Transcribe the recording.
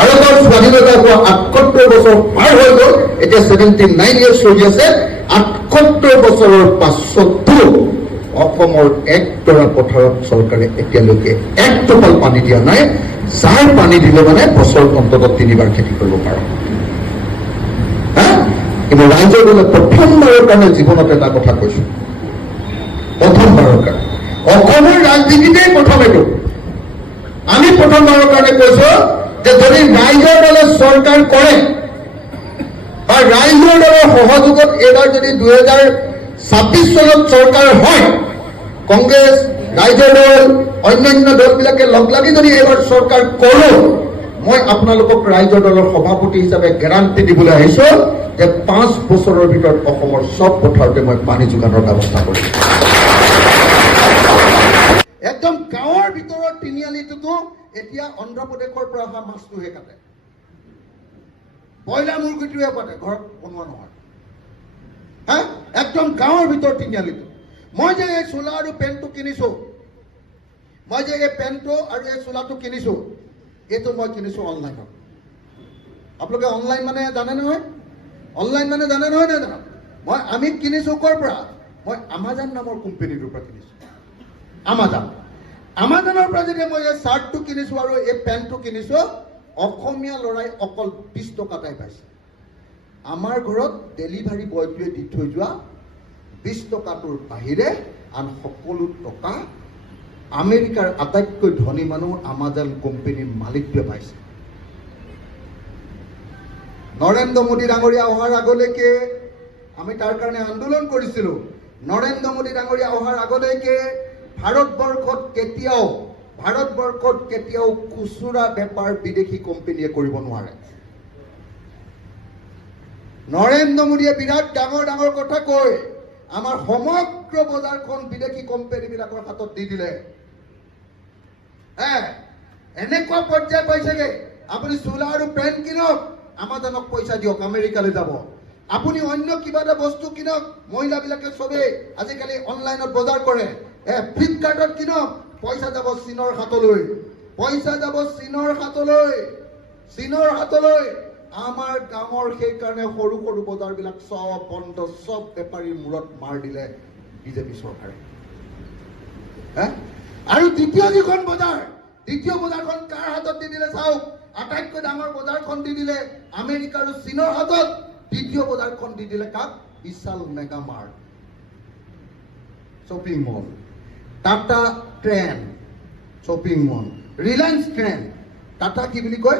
ভাৰতৰ স্বাধীনতা হোৱা 78 বছৰ পাৰ হৈ গ'ল, এতিয়া 79 ইয়াৰ্ছ চলি আছে। 78 বছৰৰ পাছতো অসমৰ একডৰা পথাৰত চৰকাৰে এতিয়ালৈকে এক টোপাল পানী দিয়া নাই, যাৰ পানী দিলে মানে বছৰ অন্তত 3বাৰ খেতি কৰিব পাৰোঁ। কিন্তু ৰাইজৰ দলে প্ৰথমবাৰৰ কাৰণে জীৱনত এটা কথা কৈছো, প্ৰথমবাৰৰ কাৰণে অসমৰ ৰাজনীতিতেই প্ৰথম এইটো। আমি প্ৰথমবাৰৰ কাৰণে কৈছো যে যদি ৰাইজৰ দলে চৰকাৰ কৰে বা ৰাইজৰ দলৰ সহযোগত এইবাৰ যদি 2026 চনত চৰকাৰ হয়, কংগ্ৰেছ, ৰাইজৰ দল, অন্যান্য দলবিলাকে লগ লাগি যদি এইবাৰ চৰকাৰ কৰোঁ, মই আপোনালোকক ৰাইজৰ দলৰ সভাপতি হিচাপে গেৰাণ্টি দিবলৈ আহিছো যে 5 বছৰৰ ভিতৰত অসমৰ চব পথাৰতে মই পানী যোগানৰ ব্যৱস্থা কৰিম। একদম গাঁৱৰ ভিতৰত তিনিআলিটোতো এতিয়া অন্ধ্ৰপ্ৰদেশৰ পৰা অহা মাছটোহে কাটে, ব্ৰইলাৰ মুৰ্গীটোহে কাটে, ঘৰত বনোৱা নহয়। একদম গাঁৱৰ ভিতৰত তিনিআলিটো। মই যে এই চোলা আৰু পেণ্টটো কিনিছো, মই যে এই পেণ্টটো আৰু এই চোলাটো কিনিছো, এইটো মই কিনিছো অনলাইনত। আপোনালোকে অনলাইন মানে জানে নহয়? অনলাইন মানে জানে নহয় নে জানো? আমি কিনিছো ক'ৰ পৰা? মই আমাজন নামৰ কোম্পানীটোৰ পৰা কিনিছো। আমাজনৰ পৰা যদি মই এই চাৰ্টটো কিনিছো আৰু এই পেণ্টটো কিনিছো, অসমীয়া ল'ৰাই অকল 20 টকাটাই পাইছে। আমাৰ ঘৰত ডেলিভাৰী বয়টোৱে দি থৈ যোৱা 20 টকাটোৰ বাহিৰে আন সকলো টকা আমেৰিকাৰ আটাইতকৈ ধনী মানুহ আমাজন কোম্পানীৰ মালিকটোৱে পাইছে। নৰেন্দ্ৰ মোদী ডাঙৰীয়া অহাৰ আগলৈকে আমি তাৰ কাৰণে আন্দোলন কৰিছিলো। নৰেন্দ্ৰ মোদী ডাঙৰীয়া অহাৰ আগলৈকে ভাৰতবৰ্ষত কেতিয়াও খুচুৰা বেপাৰ বিদেশী কোম্পানীয়ে কৰিব নোৱাৰে। নৰেন্দ্ৰ মোদীয়ে বিৰাট ডাঙৰ ডাঙৰ কথা কৈ আমাৰ সমগ্ৰ বজাৰখন বিদেশী কোম্পানীবিলাকৰ হাতত দি দিলে। এনেকুৱা পৰ্যায় পাইছেগে, আপুনি চোলা আৰু পেণ্ট কিনক, আমাজনক পইচা দিয়ক, আমেৰিকালৈ যাব। আপুনি অন্য কিবা এটা বস্তু কিনক, মহিলাবিলাকে চবেই আজিকালি অনলাইনত বজাৰ কৰে, ফ্লিপকাৰ্টত কিনক, পইচা যাব চীনৰ হাতলৈ, চীনৰ হাতলৈ। আমাৰ গাঁৱৰ সেইকাৰণে সৰু সৰু বজাৰবিলাক চব বন্ধ, চব বেপাৰীৰ মূৰত মাৰ দিলে বিজেপি চৰকাৰে। আৰু দ্বিতীয় বজাৰখন কাৰ হাতত দি দিলে চাওক, আটাইতকৈ ডাঙৰ বজাৰখন দি দিলে আমেৰিকা আৰু চীনৰ হাতত, দ্বিতীয় বজাৰখন দি দিলে কাক? Vishal mega mart, shopping mall, Tata trend shopping mall, Reliance trend, Tata কি বুলি কয়?